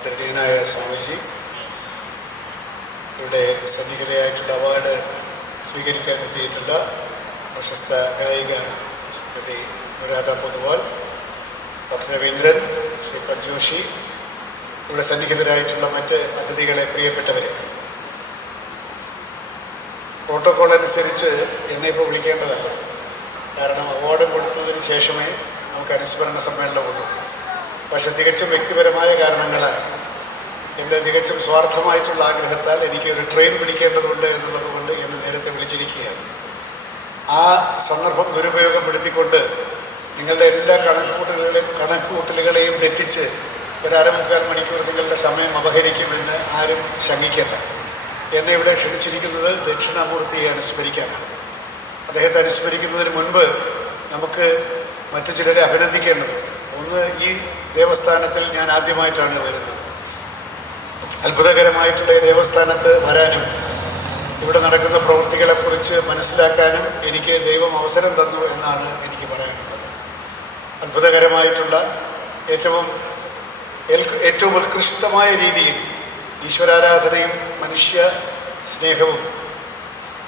ആദരണീയനായ സ്വാമിജി, ഇവിടെ സന്നിഹിതയായിട്ടുള്ള അവാർഡ് സ്വീകരിക്കാൻ എത്തിയിട്ടുള്ള പ്രശസ്ത ഗായിക ശ്രീമതി അനുരാധ പൊതുവാൾ, ഡോക്ടർ രവീന്ദ്രൻ, ശ്രീപദ് ജോഷി, ഇവിടെ സന്നിഹിതരായിട്ടുള്ള മറ്റ് അതിഥികളെ, പ്രിയപ്പെട്ടവരെ, പ്രോട്ടോകോൾ അനുസരിച്ച് എന്നെ ഇപ്പോൾ വിളിക്കേണ്ടതല്ല. കാരണം അവാർഡ് കൊടുത്തതിന് ശേഷമേ നമുക്ക് അനുസ്മരണ സമ്മേളനമുള്ളൂ. പക്ഷെ തികച്ചും വ്യക്തിപരമായ കാരണങ്ങളാൽ, എൻ്റെ തികച്ചും സ്വാർത്ഥമായിട്ടുള്ള ആഗ്രഹത്താൽ എനിക്ക് ട്രെയിൻ പിടിക്കേണ്ടതുണ്ട് എന്നുള്ളത് കൊണ്ട് എന്നെ നേരത്തെ വിളിച്ചിരിക്കുകയാണ്. ആ സന്ദർഭം ദുരുപയോഗപ്പെടുത്തിക്കൊണ്ട് നിങ്ങളുടെ എല്ലാ കണക്കുകൂട്ടലുകളെയും തെറ്റിച്ച് ഒരു 1/4 മണിക്കൂർ നിങ്ങളുടെ സമയം അപഹരിക്കുമെന്ന് ആരും ശങ്കിക്കേണ്ട. എന്നെ ഇവിടെ ക്ഷണിച്ചിരിക്കുന്നത് ദക്ഷിണാമൂർത്തിയെ അനുസ്മരിക്കാനാണ്. അദ്ദേഹത്തെ അനുസ്മരിക്കുന്നതിന് മുൻപ് നമുക്ക് മറ്റു ചിലരെ അഭിനന്ദിക്കേണ്ടതുണ്ട്. ഒന്ന്, ഈ ദേവസ്ഥാനത്തിൽ ഞാൻ ആദ്യമായിട്ടാണ് വരുന്നത്. അത്ഭുതകരമായിട്ടുള്ള ഈ ദേവസ്ഥാനത്ത് വരാനും ഇവിടെ നടക്കുന്ന പ്രവൃത്തികളെക്കുറിച്ച് മനസ്സിലാക്കാനും എനിക്ക് ദൈവം അവസരം തന്നു എന്നാണ് എനിക്ക് പറയാനുള്ളത്. അത്ഭുതകരമായിട്ടുള്ള ഏറ്റവും ഉത്കൃഷ്ടമായ രീതിയിൽ ഈശ്വരാരാധനയും മനുഷ്യ സ്നേഹവും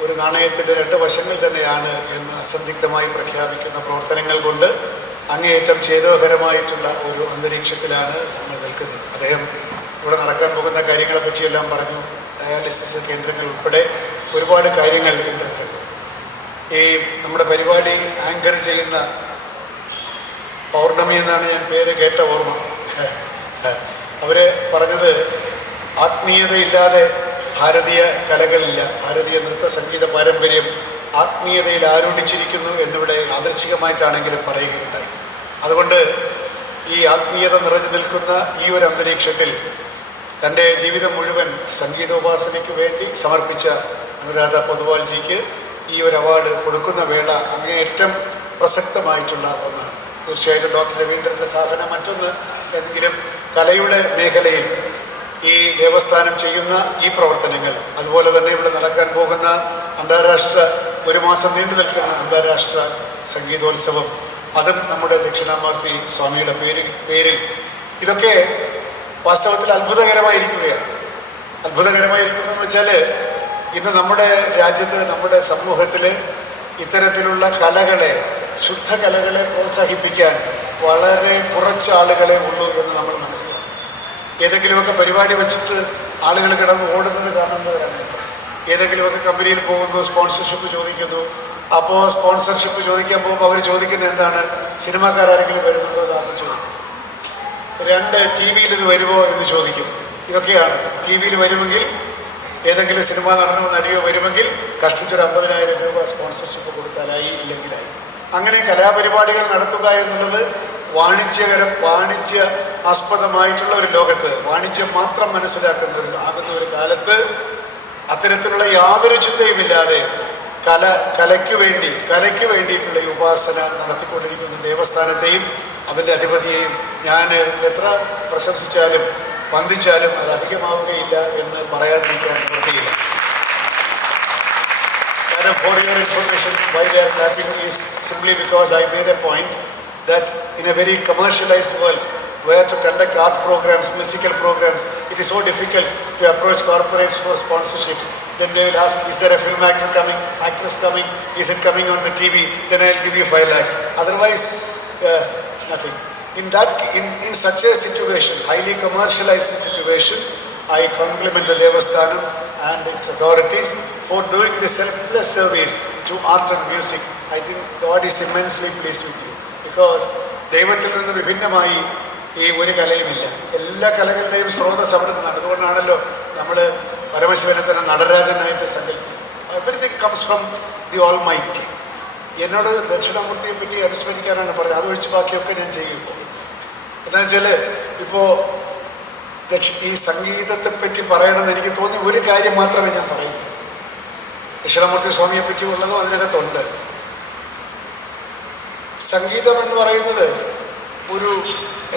ഒരു നാണയത്തിൻ്റെ 2 വശങ്ങൾ തന്നെയാണ് എന്ന് അസന്ദിഗ്ധമായി പ്രഖ്യാപിക്കുന്ന പ്രവർത്തനങ്ങൾ കൊണ്ട് അങ്ങേയറ്റം ഛേദോകരമായിട്ടുള്ള ഒരു അന്തരീക്ഷത്തിലാണ് നമ്മൾ നിൽക്കുന്നത്. അദ്ദേഹം ഇവിടെ നടക്കാൻ പോകുന്ന കാര്യങ്ങളെ പറ്റിയെല്ലാം പറഞ്ഞു. ഡയാലിസിസ് കേന്ദ്രങ്ങൾ ഉൾപ്പെടെ ഒരുപാട് കാര്യങ്ങൾ ഇവിടെ നടക്കുന്നു. ഈ നമ്മുടെ പരിപാടി ആങ്കർ ചെയ്യുന്ന പൗർണമി എന്നാണ് ഞാൻ പേര് കേട്ട ഓർമ്മ. അവർ പറഞ്ഞത്, ആത്മീയതയില്ലാതെ ഭാരതീയ കലകളില്ല, ഭാരതീയ നൃത്ത സംഗീത പാരമ്പര്യം ആത്മീയതയിൽ ആരോപിച്ചിരിക്കുന്നു എന്നിവിടെ യാദൃച്ഛികമായിട്ടാണെങ്കിലും പറയുകയുണ്ടായി. അതുകൊണ്ട് ഈ ആത്മീയത നിറഞ്ഞു നിൽക്കുന്ന ഈ ഒരു അന്തരീക്ഷത്തിൽ തൻ്റെ ജീവിതം മുഴുവൻ സംഗീതോപാസനയ്ക്ക് വേണ്ടി സമർപ്പിച്ച അനുരാധ പൊതുവാൾജിക്ക് ഈ ഒരു അവാർഡ് കൊടുക്കുന്ന വേള അങ്ങേയറ്റം പ്രസക്തമായിട്ടുള്ള ഒന്നാണ്. തീർച്ചയായിട്ടും ഡോക്ടർ രവീന്ദ്രൻ്റെ സാധന മറ്റൊന്ന്, ഏതെങ്കിലും കലയുടെ മേഖലയിൽ ഈ ദേവസ്ഥാനം ചെയ്യുന്ന ഈ പ്രവർത്തനങ്ങൾ, അതുപോലെ തന്നെ ഇവിടെ നടക്കാൻ പോകുന്ന അന്താരാഷ്ട്ര 1 മാസം നീണ്ടു നിൽക്കുന്ന അന്താരാഷ്ട്ര സംഗീതോത്സവം, അതും നമ്മുടെ ദക്ഷിണാമൂർത്തി സ്വാമിയുടെ പേരിൽ ഇതൊക്കെ വാസ്തവത്തിൽ അത്ഭുതകരമായിരിക്കുകയാണ്. അത്ഭുതകരമായിരിക്കുന്നതെന്ന് വെച്ചാൽ, ഇന്ന് നമ്മുടെ രാജ്യത്ത്, നമ്മുടെ സമൂഹത്തിൽ ഇത്തരത്തിലുള്ള കലകളെ, ശുദ്ധകലകളെ പ്രോത്സാഹിപ്പിക്കാൻ വളരെ കുറച്ച് ആളുകളെ ഉള്ളൂ എന്ന് നമ്മൾ മനസ്സിലാക്കും. ഏതെങ്കിലുമൊക്കെ പരിപാടി വെച്ചിട്ട് ആളുകൾ കിടന്ന് ഓടുന്നത് കാണുന്നവരാണ്. ഏതെങ്കിലുമൊക്കെ കമ്പനിയിൽ പോകുന്നു, സ്പോൺസർഷിപ്പ് ചോദിക്കുന്നു. അപ്പോൾ സ്പോൺസർഷിപ്പ് ചോദിക്കാൻ പോകുമ്പോൾ അവർ ചോദിക്കുന്നത് എന്താണ്? സിനിമാക്കാരെങ്കിലും വരുന്നുണ്ടോ എന്ന് ചോദിക്കും. 2, ടി വിയിൽ ഇത് വരുമോ എന്ന് ചോദിക്കും. ഇതൊക്കെയാണ്. ടി വിയിൽ വരുമെങ്കിൽ, ഏതെങ്കിലും സിനിമാ നടനോ നടിയോ വരുമെങ്കിൽ കഷ്ടിച്ചൊരു 50,000 രൂപ സ്പോൺസർഷിപ്പ് കൊടുക്കാനായി, ഇല്ലെങ്കിലായി. അങ്ങനെ കലാപരിപാടികൾ നടത്തുക എന്നുള്ളത് വാണിജ്യ ആസ്പദമായിട്ടുള്ള ഒരു ലോകത്ത്, വാണിജ്യം മാത്രം ആകുന്ന ഒരു കാലത്ത് അത്തരത്തിലുള്ള യാതൊരു ചിന്തയുമില്ലാതെ കലയ്ക്ക് വേണ്ടിയിട്ടുള്ള ഈ ഉപാസന നടത്തിക്കൊണ്ടിരിക്കുന്ന ദേവസ്ഥാനത്തെയും അതിൻ്റെ അധിപതിയെയും ഞാൻ എത്ര പ്രശംസിച്ചാലും വന്ദിച്ചാലും അത് അധികമാവുകയില്ല എന്ന് പറയാതിരിക്കാൻ നിവൃത്തിയില്ല. കാരണം, for your information, why they are clapping is simply because I made a point that in a very commercialized world, where to conduct art programs, musical programs, it is so difficult to approach corporates for sponsorships. Then they will ask, is there a film actress coming? Is it coming on the TV? Then I'll give you 5 lakhs. Otherwise, nothing. In such a situation, highly commercialized situation, I compliment the Devasthanam and its authorities for doing the selfless service to art and music. I think God is immensely pleased with you, because ദൈവത്തിൽ നിന്ന് വിഭിന്നമായി ഈ ഒരു കലയുമില്ല. എല്ലാ കലകളുടെയും സ്രോതസ് അവിടെ നിന്നാണ്. അതുകൊണ്ടാണല്ലോ നമ്മൾ പരമശിവനെ തന്നെ നടരാജനായിട്ട് സങ്കല്പിക്കുന്നത്. Everything comes from the almighty. എന്നോട് ദക്ഷിണാമൂർത്തിയെ പറ്റി അനുസ്മരിക്കാനാണ് പറഞ്ഞത്. അതൊഴിച്ച് ബാക്കിയൊക്കെ ഞാൻ ചെയ്യുമ്പോൾ എന്താ വെച്ചാൽ, ഇപ്പോൾ ഈ സംഗീതത്തെപ്പറ്റി പറയണമെന്ന് എനിക്ക് തോന്നി ഒരു കാര്യം മാത്രമേ ഞാൻ പറയൂ. ദക്ഷിണാമൂർത്തി സ്വാമിയെ പറ്റി ഉള്ളതും അതിനകത്തുണ്ട്. സംഗീതം എന്ന് പറയുന്നത് ഒരു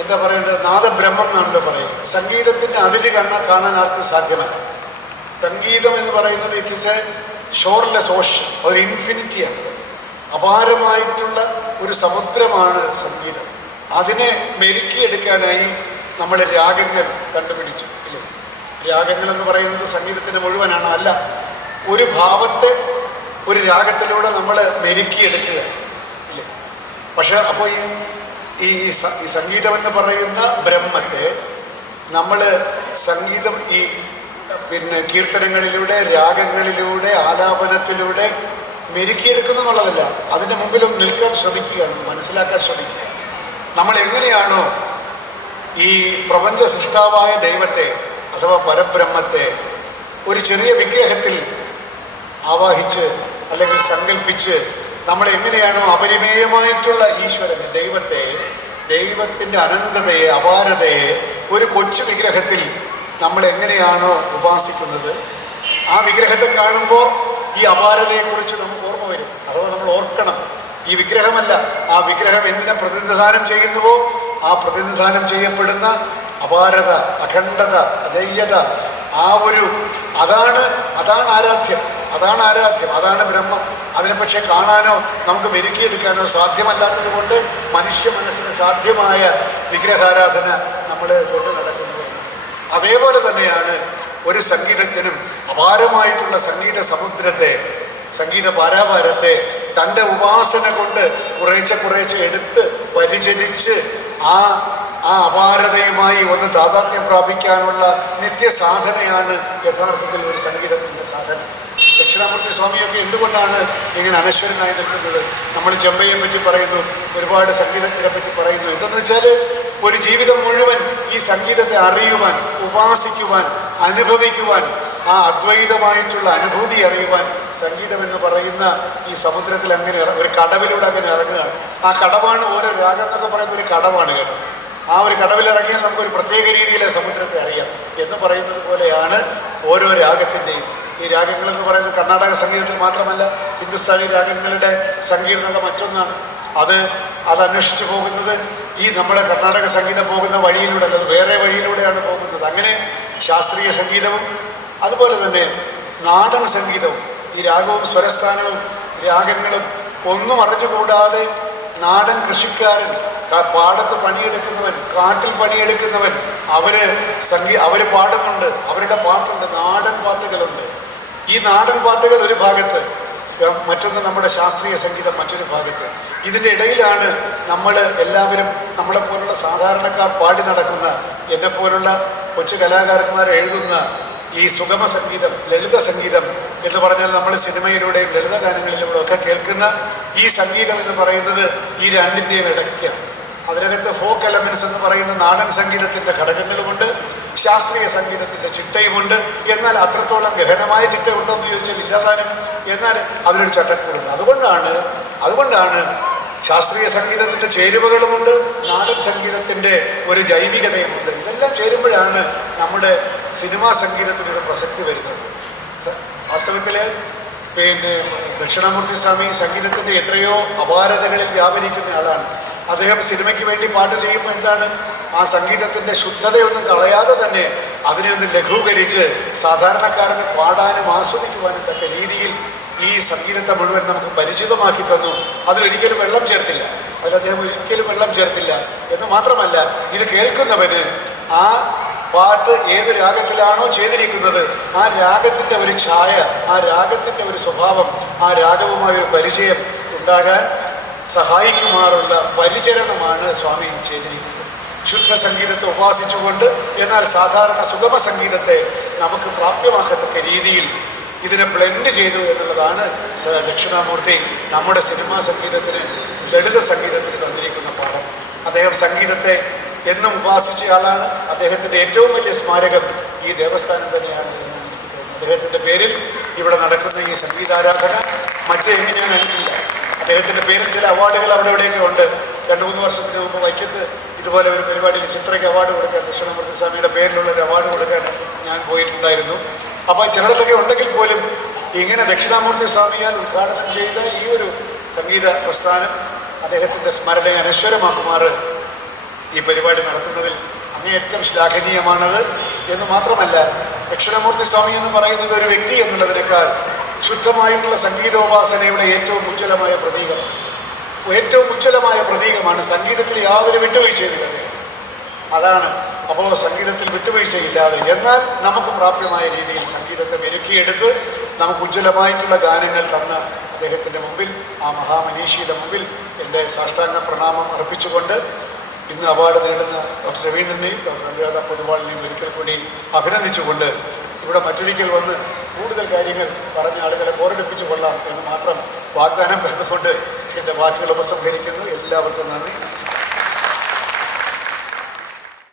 എന്താ പറയേണ്ടത്, നാദബ്രഹ്മം എന്നാണല്ലോ പറയുന്നത്. സംഗീതത്തിൻ്റെ അതിര് കാണാൻ ആർക്കും സാധ്യമല്ല. സംഗീതം എന്ന് പറയുന്നത് ഇറ്റ് ഇസ് എ ഷോർലെസ് ഓഷൻ, ഒരു ഇൻഫിനിറ്റിയാണ്. അപാരമായിട്ടുള്ള ഒരു സമുദ്രമാണ് സംഗീതം. അതിനെ മെരുക്കിയെടുക്കാനായി നമ്മൾ രാഗങ്ങൾ കണ്ടുപിടിച്ചു ഇല്ലേ? രാഗങ്ങൾ എന്ന് പറയുന്നത് സംഗീതത്തിൻ്റെ മുഴുവനാണോ? അല്ല, ഒരു ഭാവത്തെ ഒരു രാഗത്തിലൂടെ നമ്മൾ മെരുക്കിയെടുക്കുക ഇല്ലേ? പക്ഷെ അപ്പോൾ ഈ സംഗീതം എന്ന് പറയുന്ന ബ്രഹ്മത്തെ നമ്മൾ സംഗീതം കീർത്തനങ്ങളിലൂടെ, രാഗങ്ങളിലൂടെ, ആലാപനത്തിലൂടെ മെരുക്കിയെടുക്കുന്നു എന്നുള്ളതല്ല, അതിൻ്റെ മുമ്പിൽ നിൽക്കാൻ ശ്രമിക്കുകയാണ്, മനസ്സിലാക്കാൻ ശ്രമിക്കുക. നമ്മൾ എങ്ങനെയാണോ ഈ പ്രപഞ്ച സൃഷ്ടാവായ ദൈവത്തെ അഥവാ പരബ്രഹ്മത്തെ ഒരു ചെറിയ വിഗ്രഹത്തിൽ ആവാഹിച്ച് അല്ലെങ്കിൽ സങ്കല്പിച്ച് നമ്മൾ എങ്ങനെയാണോ അപരിമേയമായിട്ടുള്ള ഈശ്വരനെ, ദൈവത്തിൻ്റെ അനന്തതയെ, അപാരതയെ ഒരു കൊച്ചു വിഗ്രഹത്തിൽ നമ്മൾ എങ്ങനെയാണോ ഉപാസിക്കുന്നത്, ആ വിഗ്രഹത്തെ കാണുമ്പോൾ ഈ അപാരതയെക്കുറിച്ച് നമുക്ക് ഓർമ്മ വരും. അഥവാ നമ്മൾ ഓർക്കണം, ഈ വിഗ്രഹമല്ല, ആ വിഗ്രഹം എന്തിനെ പ്രതിനിധാനം ചെയ്യുന്നുവോ ആ പ്രതിനിധാനം ചെയ്യപ്പെടുന്ന അപാരത, അഖണ്ഡത, അജയ്യത, അതാണ് ആരാധ്യം, അതാണ് ബ്രഹ്മം. അതിനെ പക്ഷേ കാണാനോ നമുക്ക് മെരുക്കിയെടുക്കാനോ സാധ്യമല്ലാത്തത് കൊണ്ട് മനുഷ്യ മനസ്സിന് സാധ്യമായ വിഗ്രഹാരാധന നമ്മൾ കൊണ്ട് നടക്കുന്നു എന്നാണ്. അതേപോലെ തന്നെയാണ് ഒരു സംഗീതജ്ഞനും അപാരമായിട്ടുള്ള സംഗീത സമുദ്രത്തെ, സംഗീത പാരാവാരത്തെ തൻ്റെ ഉപാസന കൊണ്ട് കുറേശ്ശെ എടുത്ത് പരിചരിച്ച് ആ അപാരതയുമായി ഒന്ന് താതാത്മ്യം പ്രാപിക്കാനുള്ള നിത്യസാധനയാണ് യഥാർത്ഥത്തിൽ ഒരു സംഗീതത്തിൻ്റെ സാധന. ദക്ഷിണാമൂർത്തി സ്വാമിയൊക്കെ എന്തുകൊണ്ടാണ് ഇങ്ങനെ അനശ്വരനായി നിൽക്കുന്നത്? നമ്മൾ ചെമ്പയെ പറ്റി പറയുന്നു, ഒരുപാട് സംഗീതത്തിനെ പറ്റി പറയുന്നു. എന്തെന്ന് വെച്ചാൽ ഒരു ജീവിതം മുഴുവൻ ഈ സംഗീതത്തെ അറിയുവാൻ, ഉപാസിക്കുവാൻ, അനുഭവിക്കുവാൻ, ആ അദ്വൈതമായിട്ടുള്ള അനുഭൂതി അറിയുവാൻ സംഗീതം എന്ന് പറയുന്ന ഈ സമുദ്രത്തിൽ അങ്ങനെ ഒരു കടവിലൂടെ അങ്ങനെ ഇറങ്ങുകയാണ്. ആ കടവാണ് ഓരോ രാഗം എന്നൊക്കെ പറയുന്ന ഒരു കടവാണ് കേട്ടോ. ആ ഒരു കടവിലിറങ്ങിയാൽ നമുക്കൊരു പ്രത്യേക രീതിയിലെ സമുദ്രത്തെ അറിയാം എന്ന് പറയുന്നത് പോലെയാണ് ഓരോ രാഗത്തിൻ്റെയും. ഈ രാഗങ്ങളെന്ന് പറയുന്നത് കർണാടക സംഗീതത്തിൽ മാത്രമല്ല, ഹിന്ദുസ്ഥാനി രാഗങ്ങളുടെ സങ്കീർണത മറ്റൊന്നാണ്. അത് അന്വേഷിച്ച് പോകുന്നത് ഈ നമ്മുടെ കർണാടക സംഗീതം പോകുന്ന വഴിയിലൂടെ അല്ല, അത് വേറെ വഴിയിലൂടെയാണ് പോകുന്നത്. അങ്ങനെ ശാസ്ത്രീയ സംഗീതവും അതുപോലെ തന്നെ നാടൻ സംഗീതവും, ഈ രാഗവും സ്വരസ്ഥാനവും രാഗങ്ങളും ഒന്നും അറിഞ്ഞുകൂടാതെ നാടൻ കൃഷിക്കാരൻ, പാടത്ത് പണിയെടുക്കുന്നവൻ, കാട്ടിൽ പണിയെടുക്കുന്നവൻ, അവർ പാടുന്നുണ്ട്, അവരുടെ പാട്ടുണ്ട്, നാടൻ പാട്ടുകളുണ്ട്. ഈ നാടൻ പാട്ടുകൾ ഒരു ഭാഗത്ത്, മറ്റൊന്ന് നമ്മുടെ ശാസ്ത്രീയ സംഗീതം മറ്റൊരു ഭാഗത്ത്. ഇതിൻ്റെ ഇടയിലാണ് നമ്മൾ എല്ലാവരും നമ്മളെപ്പോലുള്ള സാധാരണക്കാർ പാടി നടക്കുന്ന, എന്നെപ്പോലുള്ള കൊച്ചു കലാകാരന്മാർ എഴുതുന്ന ഈ സുഗമ സംഗീതം, ലളിത സംഗീതം എന്ന് പറഞ്ഞാൽ നമ്മൾ സിനിമയിലൂടെയും ലളിത ഗാനങ്ങളിലൂടെ ഒക്കെ കേൾക്കുന്ന ഈ സംഗീതം എന്ന് പറയുന്നത് ഈ രണ്ടിൻ്റെയും ഇടയ്ക്കാണ്. അതിനകത്ത് ഫോക്ക് എലമെൻസ് എന്ന് പറയുന്ന നാടൻ സംഗീതത്തിൻ്റെ ഘടകങ്ങളുമുണ്ട്, ശാസ്ത്രീയ സംഗീതത്തിൻ്റെ ചിട്ടയുമുണ്ട്. എന്നാൽ അത്രത്തോളം ഗഹനമായ ചിട്ട ഉണ്ടോ എന്ന് ചോദിച്ചാൽ ഇല്ലാതാനും, എന്നാൽ അതിനൊരു ചട്ടക്കൂടുണ്ട്. അതുകൊണ്ടാണ് ശാസ്ത്രീയ സംഗീതത്തിൻ്റെ ചേരുവകളുമുണ്ട്, നാടൻ സംഗീതത്തിൻ്റെ ഒരു ജൈവികതയുമുണ്ട്. ഇതെല്ലാം ചേരുമ്പോഴാണ് നമ്മുടെ സിനിമാ സംഗീതത്തിനൊരു പ്രസക്തി വരുന്നത്. വാസ്തവത്തിൽ ദക്ഷിണാമൂർത്തി സ്വാമി സംഗീതത്തിൻ്റെ എത്രയോ അപാരതകളിൽ വ്യാപരിക്കുന്ന ആളാണ്. അദ്ദേഹം സിനിമയ്ക്ക് വേണ്ടി പാട്ട് ചെയ്യുമ്പോൾ എന്താണ്, ആ സംഗീതത്തിൻ്റെ ശുദ്ധതയൊന്നും കളയാതെ തന്നെ അതിനെ ഒന്ന് ലഘൂകരിച്ച് സാധാരണക്കാരന് പാടാനും ആസ്വദിക്കുവാനും തക്ക രീതിയിൽ ഈ സംഗീതത്തെ മുഴുവൻ നമുക്ക് പരിചിതമാക്കി തന്നു. അതിലൊരിക്കലും വെള്ളം ചേർത്തില്ല, അദ്ദേഹം ഒരിക്കലും വെള്ളം ചേർത്തില്ല എന്ന് മാത്രമല്ല, ഇത് കേൾക്കുന്നവന് ആ പാട്ട് ഏത് രാഗത്തിലാണോ ചെയ്തിരിക്കുന്നത് ആ രാഗത്തിൻ്റെ ഒരു ഛായ, ആ രാഗത്തിൻ്റെ ഒരു സ്വഭാവം, ആ രാഗവുമായൊരു പരിചയം ഉണ്ടാകാൻ സഹായിക്കുമാറുള്ള പരിചരണമാണ് സ്വാമി ചെയ്തിരിക്കുന്നത്. ശുദ്ധ സംഗീതത്തെ ഉപാസിച്ചുകൊണ്ട് എന്നാൽ സാധാരണ സുഗമ സംഗീതത്തെ നമുക്ക് പ്രാപ്യമാക്കത്തക്ക രീതിയിൽ ഇതിനെ ബ്ലെൻഡ് ചെയ്തു എന്നുള്ളതാണ് ദക്ഷിണാമൂർത്തി നമ്മുടെ സിനിമാ സംഗീതത്തിന്, ലളിത സംഗീതത്തിന് തന്നിരിക്കുന്ന പാഠം. അദ്ദേഹം സംഗീതത്തെ എന്നും ഉപാസിച്ചയാളാണ്. അദ്ദേഹത്തിൻ്റെ ഏറ്റവും വലിയ സ്മാരകം ഈ ദേവസ്ഥാനം തന്നെയാണ് എന്ന് എനിക്ക് തോന്നുന്നു. അദ്ദേഹത്തിൻ്റെ പേരിൽ ഇവിടെ നടക്കുന്ന ഈ സംഗീതാരാധന മറ്റെങ്ങനെയാണ് എനിക്കില്ല. അദ്ദേഹത്തിൻ്റെ പേരിൽ ചില അവാർഡുകൾ അവിടെ ഇവിടെയൊക്കെ ഉണ്ട്. 2-3 വർഷത്തിന് മുമ്പ് വൈക്കത്ത് ഇതുപോലെ ഒരു പരിപാടിയിൽ ചിത്രയ്ക്ക് അവാർഡ് കൊടുക്കാൻ, ദക്ഷിണാമൂർത്തി സ്വാമിയുടെ പേരിലുള്ളൊരു അവാർഡ് കൊടുക്കാൻ ഞാൻ പോയിട്ടുണ്ടായിരുന്നു. അപ്പോൾ ചിലയിടത്തൊക്കെ ഉണ്ടെങ്കിൽ പോലും ഇങ്ങനെ ദക്ഷിണാമൂർത്തി സ്വാമിയാൽ ഉദ്ഘാടനം ചെയ്ത ഈ ഒരു സംഗീത പ്രസ്ഥാനം അദ്ദേഹത്തിൻ്റെ സ്മരണയെ അനശ്വരമാക്കുമാറ് ഈ പരിപാടി നടത്തുന്നതിൽ അങ്ങേയറ്റം ശ്ലാഘനീയമാണത് എന്ന് മാത്രമല്ല, ദക്ഷിണാമൂർത്തി സ്വാമി എന്ന് പറയുന്നത് ഒരു വ്യക്തി എന്നുള്ളതിനേക്കാൾ ശുദ്ധമായിട്ടുള്ള സംഗീതോപാസനയുടെ ഏറ്റവും ഉജ്ജ്വലമായ പ്രതീകമാണ്. സംഗീതത്തിൽ യാതൊരു വിട്ടുവീഴ്ചയുമില്ല. അതാണ് അപ്പോൾ സംഗീതത്തിൽ വിട്ടുവീഴ്ചയില്ലാതെ എന്നാൽ നമുക്ക് പ്രാപ്യമായ രീതിയിൽ സംഗീതത്തെ മെരുക്കിയെടുത്ത് നമുക്ക് ഉജ്ജ്വലമായിട്ടുള്ള ഗാനങ്ങൾ തന്ന അദ്ദേഹത്തിൻ്റെ മുമ്പിൽ, ആ മഹാമനീഷിയുടെ മുമ്പിൽ എൻ്റെ സാഷ്ടാംഗ പ്രണാമം അർപ്പിച്ചുകൊണ്ട് ഇന്ന് അവാർഡ് നേടുന്ന ഡോക്ടർ രവീന്ദ്രനെയും ഡോക്ടർ അനുരാധ പൊതുവാളിനെയും ഒരിക്കൽ കൂടി അഭിനന്ദിച്ചുകൊണ്ട് ഇവിടെ മറ്റൊരിക്കൽ വന്ന് കൂടുതൽ കാര്യങ്ങൾ പറഞ്ഞ ആളുകളെ ബോറടിപ്പിച്ചു കൊള്ളാം എന്ന് മാത്രം വാഗ്ദാനം തന്നുകൊണ്ട് എൻ്റെ വാക്കുകൾ ഉപസംഹരിക്കുന്നു. എല്ലാവർക്കും നന്ദി, നമസ്കാരം.